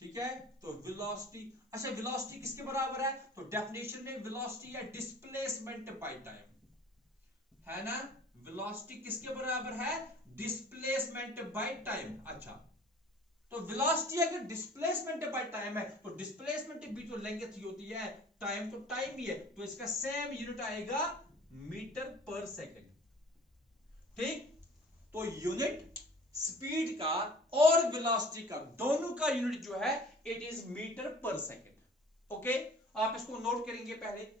ठीक है? तो वेलोसिटी, अच्छा वेलोसिटी किसके बराबर है? तो डेफिनेशन में वेलोसिटी है डिस्प्लेसमेंट बाय टाइम, है ना? वेलोसिटी किसके बराबर है? Displacement bye time. अच्छा, तो वेलोसिटी अगर डिस्प्लेसमेंट बाय टाइम है, तो डिस्प्लेसमेंट भी तो लेंथ ही होती है, टाइम तो टाइम ही है, तो इसका सेम यूनिट आएगा मीटर पर सेकंड, ठीक? तो यूनिट स्पीड का और वेलोसिटी का, दोनों का यूनिट जो है it is metre per second. Okay, आप इसको नोट करेंगे, पहले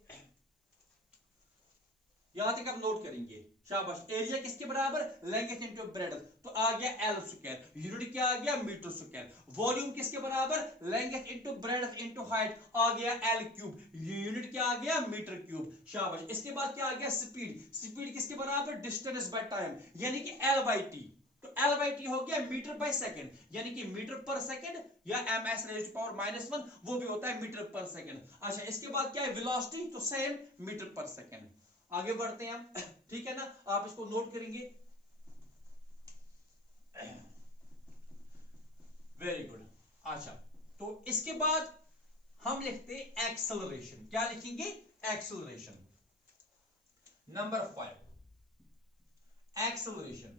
यहां तक आप नोट करेंगे, शाबाश। एरिया किसके बराबर? लेंथ इनटू ब्रेड्थ, तो आ गया एल स्क्वायर, यूनिट क्या आ गया? Metre square. वॉल्यूम किसके बराबर? Length into breadth into height, आ गया एल क्यूब, यूनिट क्या आ गया? मीटर क्यूब, शाबाश। इसके बाद क्या आ गया? स्पीड, स्पीड किसके बराबर? डिस्टेंस बाय टाइम, यानी कि एल बाई टी, तो एल बाई टी हो गया मीटर बाय सेकंड, यानी कि मीटर पर सेकंड, या M S raise to power -1, वो भी होता है मीटर पर सेकंड। अच्छा, इसके बाद क्या है? वेलोसिटी, तो सेम मीटर पर सेकंड। आगे बढ़ते हैं हम, ठीक है ना? आप इसको नोट करेंगे, वेरी गुड। अच्छा, तो इसके बाद हम लिखते हैं एक्सेलरेशन। क्या लिखेंगे? एक्सेलरेशन। Number 5, acceleration.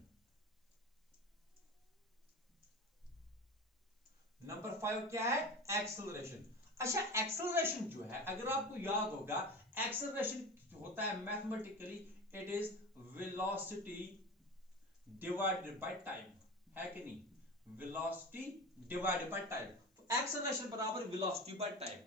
नंबर 5 क्या है? एक्सेलरेशन। अच्छा, एक्सेलरेशन जो है, अगर आपको याद होगा, एक्सेलरेशन होता है mathematically, it is velocity divided by time, है कि नहीं? वेलोसिटी डिवाइडेड बाय टाइम, तो एक्सेलरेशन बराबर वेलोसिटी बाय टाइम।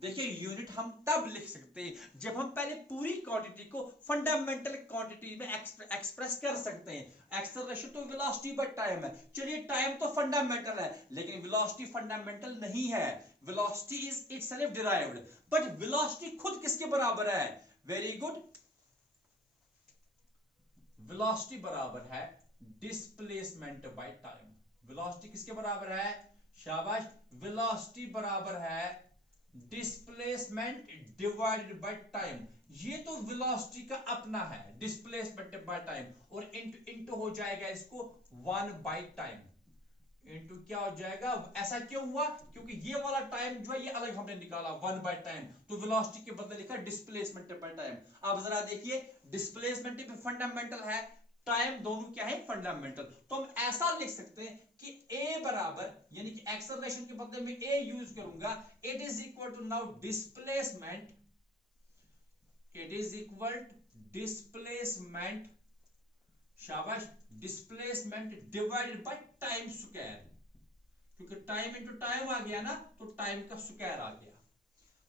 देखिए, यूनिट हम तब लिख सकते हैं जब हम पहले पूरी क्वांटिटी को फंडामेंटल क्वांटिटी में एक्सप्रेस कर सकते हैं। एक्सेलरेशन तो वेलोसिटी बाय टाइम है, चलिए टाइम तो फंडामेंटल है, लेकिन वेलोसिटी फंडामेंटल नहीं है, velocity is itself derived, but velocity खुद किसके बराबर है? वेरी गुड, वेलोसिटी बराबर है डिस्प्लेसमेंट बाय टाइम। वेलोसिटी किसके बराबर है? शाबाश, वेलोसिटी बराबर है डिस्प्लेसमेंट डिवाइडेड बाय टाइम, ये तो वेलोसिटी का अपना है, डिस्प्लेसमेंट बाय टाइम, और इंटू हो जाएगा इसको 1 बाय टाइम, इंटू क्या हो जाएगा, ऐसा क्यों हुआ, क्योंकि ये वाला टाइम जो है ये अलग हमने निकाला 1 बाय टाइम, तो वेलोसिटी के बदले लिखा डिस्प्लेसमेंट बाय टाइम। अब जरा देखिए, डिस्प्लेसमेंट भी फंडामेंटल है, टाइम दोनों क्या है, फंडामेंटल। तो हम ऐसा लिख सकते हैं कि a बराबर, यानी कि एक्सेलरेशन के बदले में a यूज करूंगा, it is equal to now displacement, it is equal displacement, शाबाश, displacement divided by time square, क्योंकि टाइम इनटू टाइम आ गया ना, तो टाइम का स्क्वायर आ गया।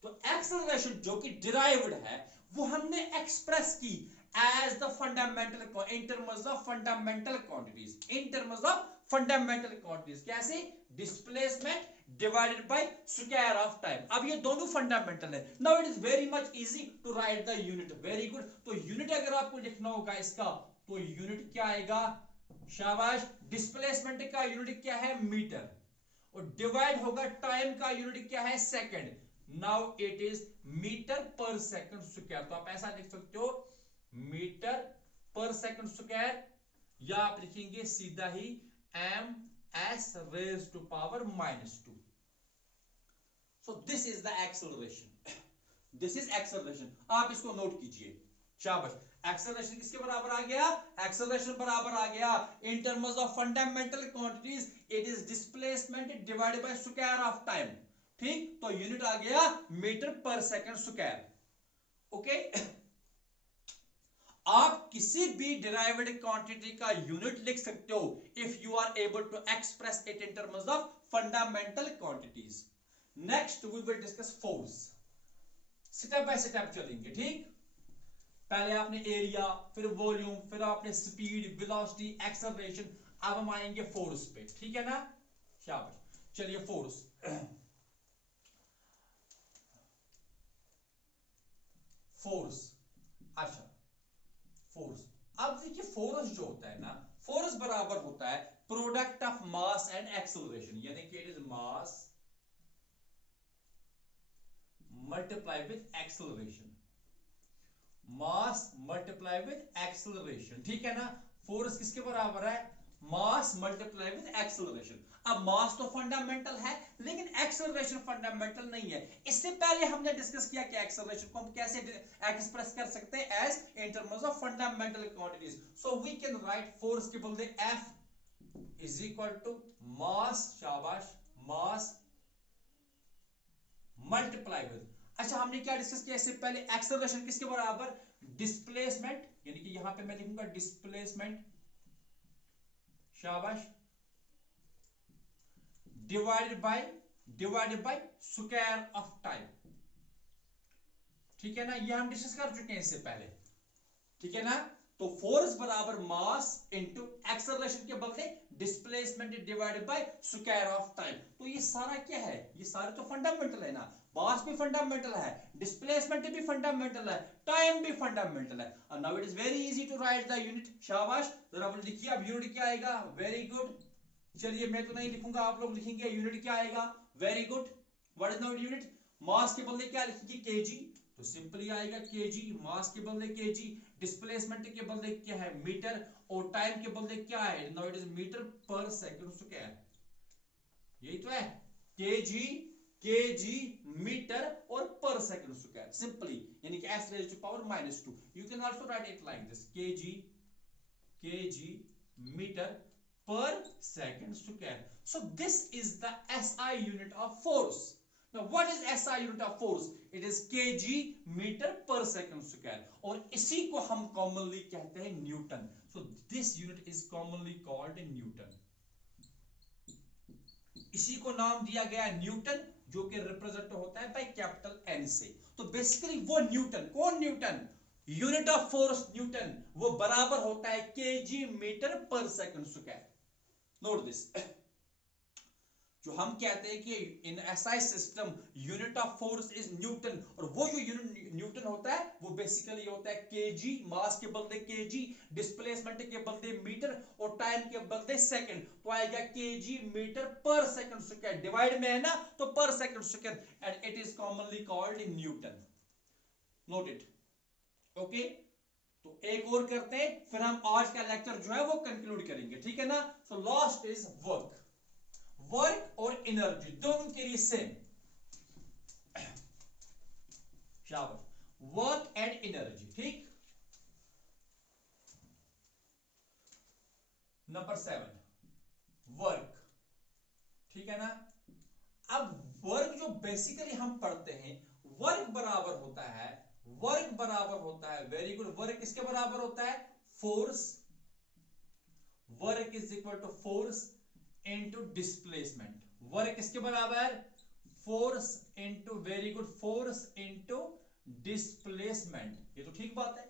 तो एक्सेलरेशन जो कि डिराइव्ड है वो हमने एक्सप्रेस की as the fundamental in terms of fundamental quantities, in terms of fundamental quantities, कैसे, displacement divided by square of time. अब ये दोनों फंडामेंटल है। Now it is very much easy to write the unit, very good. तो unit अगर आपको लिखना होगा इसका, तो यूनिट क्या आएगा, शाबाश, डिस्प्लेसमेंट का यूनिट क्या है, मीटर, और डिवाइड होगा टाइम का यूनिट क्या है, second. Now it is metre per second square. तो आप ऐसा लिख सकते हो, मीटर पर सेकंड स्क्वायर, या आप लिखेंगे सीधा ही M S raise to power -2। So this is the acceleration, this is acceleration. आप इसको नोट कीजिए, शाबाश। एक्सेलरेशन किसके बराबर आ गया, एक्सेलरेशन बराबर आ गया इन terms of fundamental quantities, it is displacement divided by square of time. ठीक, तो यूनिट आ गया metre per second square. Okay, आप किसी भी डिराइव्ड क्वांटिटी का यूनिट लिख सकते हो if you are able to express it in terms of fundamental quantities. Next we will discuss force, step by step चलेंगे। ठीक, पहले आपने एरिया, फिर वॉल्यूम, फिर आपने स्पीड, वेलोसिटी, एक्सेलरेशन, अब हम आएंगे फोर्स पे। ठीक है ना, शाबाश। चलिए फोर्स, फोर्स, अच्छा, फोर्स। अब देखिए फोर्स जो होता है ना, फोर्स बराबर होता है product of mass and acceleration, यानी कि it is mass multiply with acceleration, mass multiply with acceleration. ठीक है ना, फोर्स किसके बराबर है, मास मल्टीप्लाई विद एक्सेलरेशन। अब मास तो फंडामेंटल है, लेकिन एक्सेलरेशन फंडामेंटल नहीं है। इससे पहले हमने डिस्कस किया कि एक्सेलरेशन को हम कैसे एक्सप्रेस कर सकते हैं, as in terms of fundamental quantities. So we can write force के बदले F is equal to mass, शाबाश, मास मल्टीप्लाई विद, अच्छा हमने क्या डिस्कस किया इससे पहले, एक्सेलरेशन किसके बराबर, डिस्प्लेसमेंट, यानी कि यहां पे मैं लिखूंगा डिस्प्लेसमेंट, शाबाश, divided by square of time. ठीक है ना, ये हम डिस्कस कर चुके हैं इससे पहले। ठीक है ना, तो फोर्स बराबर मास इनटू एक्सेलरेशन के बदले displacement divided by square of time. तो ये सारा क्या है, ये सारे तो फंडामेंटल है ना, मास भी फंडामेंटल है, डिस्प्लेसमेंट भी फंडामेंटल है, टाइम भी फंडामेंटल है। और now it is very easy to write the unit, शाबाश। जरा आप लिखिए, अब यूनिट क्या आएगा, वेरी गुड। चलिए मैं तो नहीं लिखूंगा, आप लोग लिखेंगे, यूनिट क्या आएगा, very good. What is now unit, mass के बदले क्या लिखेंगे, केजी, तो सिंपली आएगा केजी, मास के बदले केजी, डिस्प्लेसमेंट के बदले क्या है, मीटर, और टाइम के बदले क्या है, now it is metre per second square. यही तो है, केजी, केजी, मीटर और पर सेकंड स्क्वायर, सिंपली, यानी कि s raised to power -2। You can also write it like this, KG, KG, metre per second square. So this is the SI unit of force. Now what is SI unit of force? It is kg meter per second square, और इसी को हम commonly कहते हैं Newton. So this unit is commonly called Newton, इसी को नाम दिया गया न्यूटन, जो कि रिप्रेजेंट होता है बाय कैपिटल N से। तो बेसिकली वो न्यूटन, कौन Newton, unit of force Newton, वो बराबर होता है kg metre per second square. Note this, जो हम कहते हैं कि इन SI system unit of force is Newton, और वो जो यूनिट न्यूटन होता है वो बेसिकली होता है केजी, मास के बदले केजी, डिस्प्लेसमेंट के बदले मीटर, और टाइम के बदले सेकंड, तो आएगा KG metre per second square, divide में है ना तो पर second square, and it is commonly called Newton. Note it, okay, तो एक और करते हैं, फिर हम आज का लेक्चर जो है वो कंक्लूड करेंगे, ठीक है ना। So last is work. Work और एनर्जी दोनों के लिए सेम, शाबाश, वर्क एंड एनर्जी, ठीक। नंबर 7 वर्क, ठीक है ना। अब वर्क जो बेसिकली हम पढ़ते हैं, वर्क बराबर होता है, वर्क बराबर होता है, वेरी गुड, वर्क किसके बराबर होता है, force. Work is equal to force into displacement. Work किसके बराबर, force into, very good, force into displacement. ये तो ठीक बात है,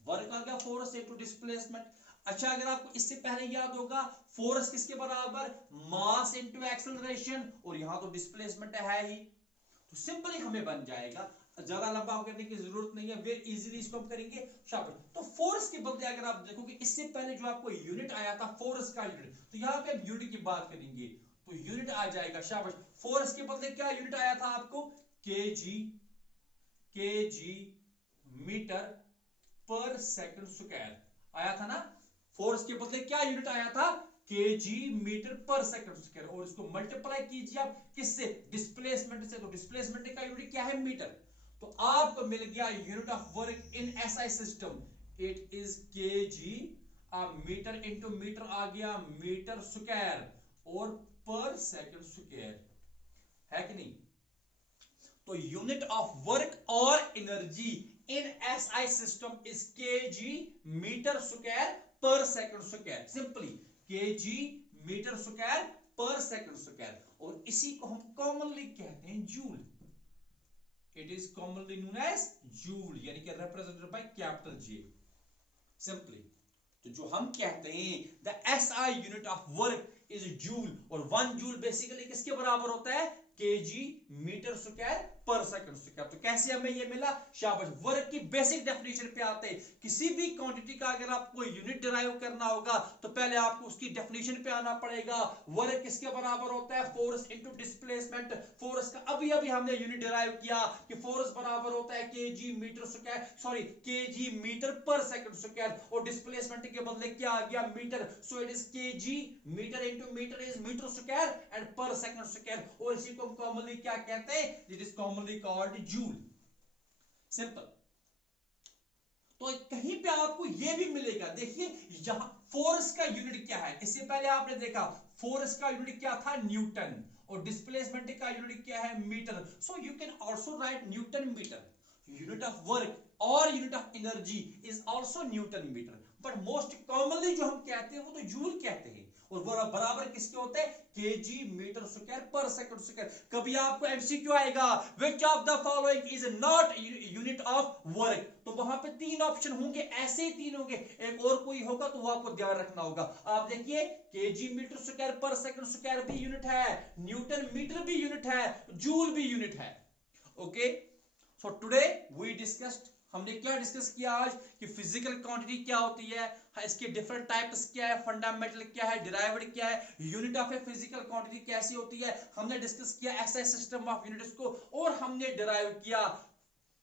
वर्क आ गया फोर्स इनटू डिस्प्लेसमेंट। अच्छा, अगर आपको इससे पहले याद होगा, फोर्स किसके बराबर, मास इनटू एक्सेलरेशन, और यहां तो डिस्प्लेसमेंट है ही, तो सिंपली हमें बन जाएगा, ज्यादा लंबा करने की जरूरत नहीं है, वेरी इजीली इसको हम करेंगे। शाबाश। तो फोर्स के बदले अगर आप देखोगे, इससे पहले जो आपको यूनिट आया था फोर्स का यूनिट, तो यहां पे हम यूनिट की बात करेंगे, तो यूनिट आ जाएगा, शाबाश। फोर्स के बदले क्या यूनिट आया था आपको, KG, KG metre per second square आया था ना। फोर्स के बदले क्या यूनिट आया था, KG metre per second square, और इसको मल्टीप्लाई कीजिए आप किससे, डिस्प्लेसमेंट से, तो डिस्प्लेसमेंट का यूनिट क्या है, मीटर। तो आपको मिल गया unit of work in SI system, it is KG, metre into metre आ गया मीटर स्क्वायर, और पर सेकंड स्क्वायर, है कि नहीं। तो यूनिट ऑफ वर्क और energy in SI system is KG metre square per second square, simply kg metre square per second square, और इसी को हम कॉमनली कहते हैं joule. It is commonly known as joule, यानी कि represented by capital J, simply. तो जो हम कहते हैं the SI unit of work is joule, और 1 जूल बेसिकली किसके बराबर होता है, KG metre square per second square. तो कैसे हमें ये मिला, शाबाश। वर्क की बेसिक डेफिनेशन पे आते हैं, किसी भी क्वांटिटी का अगर आपको यूनिट डिराइव करना होगा तो पहले आपको उसकी डेफिनेशन पे आना पड़ेगा। वर्क किसके बराबर होता है, फोर्स इनटू डिस्प्लेसमेंट। फोर्स का अभी अभी हमने यूनिट डिराइव किया कि फोर्स बराबर होता है KG metre square, sorry KG metre per second square, और डिस्प्लेसमेंट के बदले क्या आ गया, metre. So it is KG metre into metre is metre square and per second square, और इसी को कॉमनली क्या कहते हैं, it is commonly called joule, simple. तो कहीं पे आपको यह भी मिलेगा, देखिए यहां फोर्स का यूनिट क्या है, इससे पहले आपने देखा फोर्स का यूनिट क्या था, न्यूटन, और डिस्प्लेसमेंट का यूनिट क्या है, metre. So you can also write newton metre. Unit of work और unit of energy is also newton metre, but most commonly जो हम कहते हैं वो तो जूल कहते हैं, और वो बराबर किसके होते हैं, KG metre square per second square. कभी आपको एमसीक्यू आएगा, which of the following is not unit of work, तो वहां पे 3 ऑप्शन होंगे, ऐसे ही 3 होंगे, एक और कोई होगा तो वो आपको ध्यान रखना होगा। आप देखिए KG metre square per second square भी यूनिट है, न्यूटन मीटर भी यूनिट है, जूल भी यूनिट है। Okay, so today we discussed, हमने क्या डिस्कस किया आज, कि फिजिकल क्वांटिटी क्या होती है, इसके डिफरेंट टाइप्स क्या है, फंडामेंटल क्या है, डिराइव्ड क्या है, unit of a physical quantity कैसी होती है, हमने डिस्कस किया एसआई सिस्टम ऑफ यूनिट्स को, और हमने डिराइव किया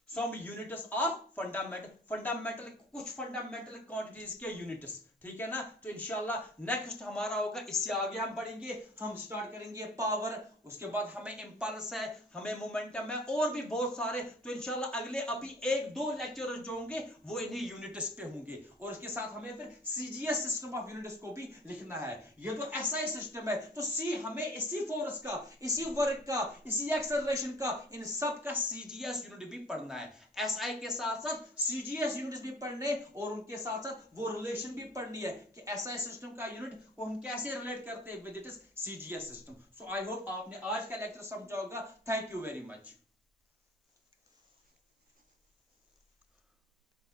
सम यूनिट्स ऑफ फंडामेंटल कुछ फंडामेंटल क्वांटिटीज के यूनिट्स, ठीक है ना। तो इंशाल्लाह नेक्स्ट हमारा होगा, इससे आगे हम बढ़ेंगे, हम स्टार्ट करेंगे पावर, उसके बाद हमें इंपल्स है, हमें मोमेंटम है, और भी बहुत सारे। तो इंशाल्लाह अगले अभी 1-2 लेक्चर जो होंगे वो इन्हीं यूनिट्स पे होंगे, और इसके साथ हमें फिर सीजीएस सिस्टम ऑफ यूनिट्स को भी लिखना है। ये तो एसआई सिस्टम है, तो सी हमें इसी फोर्स का, इसी वर्क का, इसी एक्सेलरेशन का, इन सब का सीजीएस यूनिट भी पढ़ना है। एसआई के साथ साथ सीजीएस यूनिट्स भी पढ़ने, और उनके साथ साथ वो रिलेशन भी पढ़नी है कि एसआई सिस्टम का यूनिट को हम कैसे रिलेट करते हैं with it is CGS system. So I hope आपने आज का लेक्चर समझा होगा। Thank you very much.